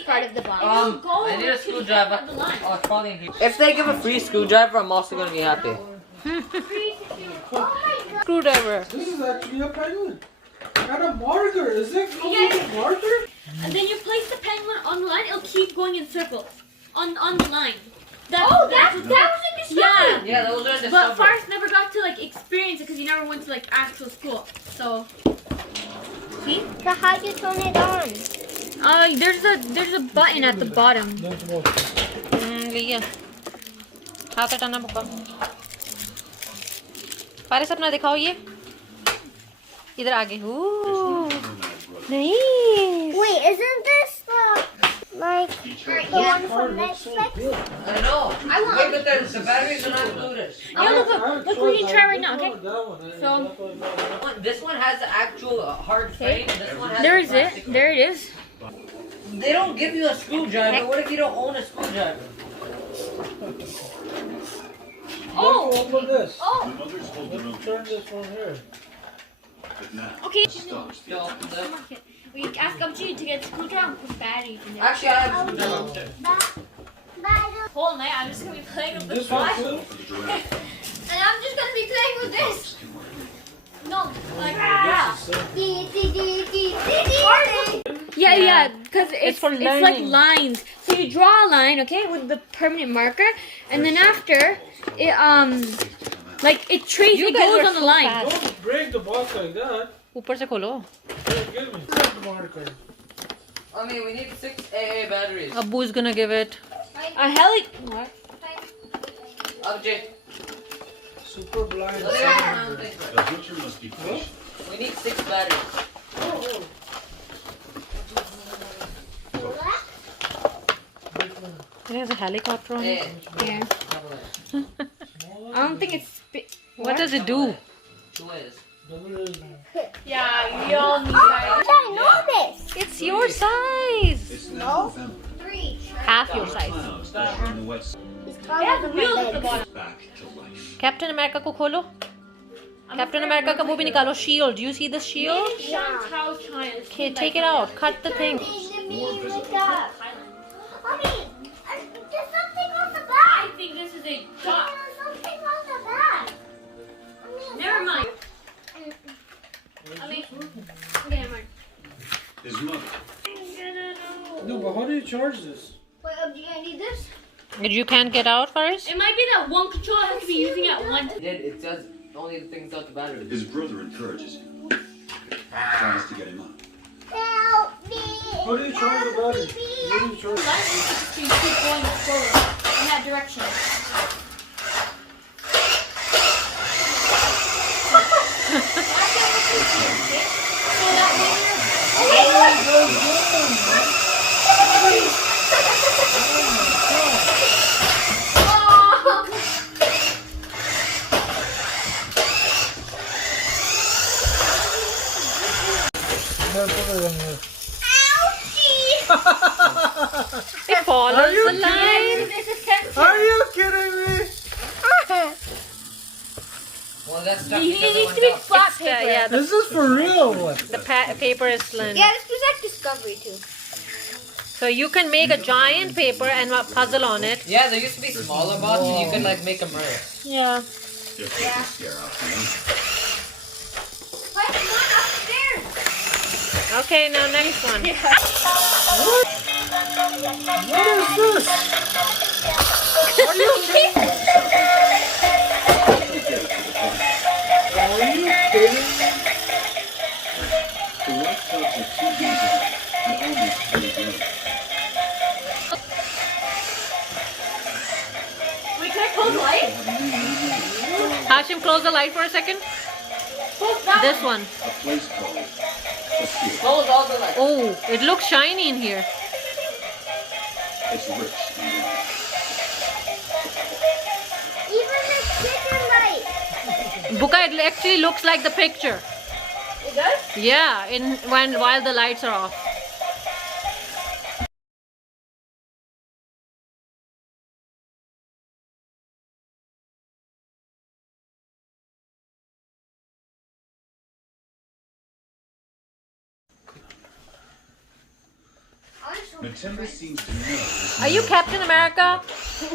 first part of the box. I need a screwdriver. Oh, it's probably in here. If they give a free screwdriver, I'm also gonna be happy. Screwdriver. This is actually a penguin. And a marker. Is it a marker? And then you place the penguin on the line, it'll keep going in circles. On the line. That was in Discovery. Yeah, those are the But Forrest never got to like experience it because he never went to like actual school. So, see? So how do you turn it on? There's a button at the bottom. लिया हाथ हटाना बुका फारिस अपना दिखाओ ये इधर आगे नहीं Wait, isn't this the one from Netflix? I know. Wait, but the batteries are not included. Yeah, look, we can try right now, okay? So, This one has the actual hard frame. This one has there the is plastic it. There it is. They don't give you a screwdriver. What if you don't own a screwdriver? Oh! Open this. Oh, Let's turn this one here. okay. No, We ask Gumchi to get a screwdriver and put batteries in there. Actually, I have a screwdriver upstairs. Whole night I'm just gonna be playing with this This one box. too? And I'm just gonna be playing with this. No, like yeah, because it's for like learning. lines. So you draw a line, okay, with the permanent marker, and then after it like it traces, You it guys goes are on the so line. fast. Don't break the box like that. ऊपर से खोलो Give me the marker. I mean, we need 6 AA batteries. Abbu is gonna give it A heli. What? Abjay. Super blind. Look at that round thing. The butcher must be patient. We need 6 batteries. it has a helicopter on it. Hey, Yeah. I don't think it's. What does it do? 2 A's. Yeah, you all need Oh, I know this. It's your size It's now November. half your size Clouds gather in the west It has wheels at the bottom. back to life. Captain America को खोलो Captain America का वो भी निकालो shield do you see the shield okay take it out cut the thing More visible. I mean, there's something on the back. I think this is a dot. There's something on the back. Never mind. I mean, okay, never mind. His mother. No, but how do you charge this? Wait, do I need this? you can't get out first It might be that one controller has to be using at one time. It does only the things out the batteries. His brother encourages him. Tries to get him up. Help me. How do you charge the battery? How do you charge it? Light is to keep going forward in that direction. Here, put it in here. it follows Are you the line Are you kidding me? Well, that's stuck It because needs to be flat It's, paper. yeah the, This is for real. What? the paper is slim Yeah, this was like Discovery too. so you can make a giant paper and a puzzle on it Yeah, there used to be smaller bots and you could like make them merge. yeah They're taking scare out of me. Wait, one upstairs. okay now next one What is this? Are you kidding me? Are you kidding me? The white tubs are 2 visible and almost fully grown. Wait, can I close the light? Hashim close the light for a second Close that this one A place called a field. Close all the lights. oh it looks shiny in here It's rich in life. Even the chicken light. Buka it actually looks like the picture It does? yeah while the lights are off I just Matilda seems to know. Are you Captain America?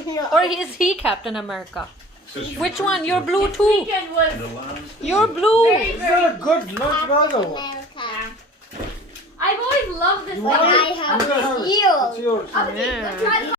No. Or is he Captain America? Says she Which one? refers You're to blue This too. weekend was and allows You're blue. Is that a good lunch bag or what? America. I've always loved this You one. want I it? have You can have it. you. It's yours. Yeah. Try the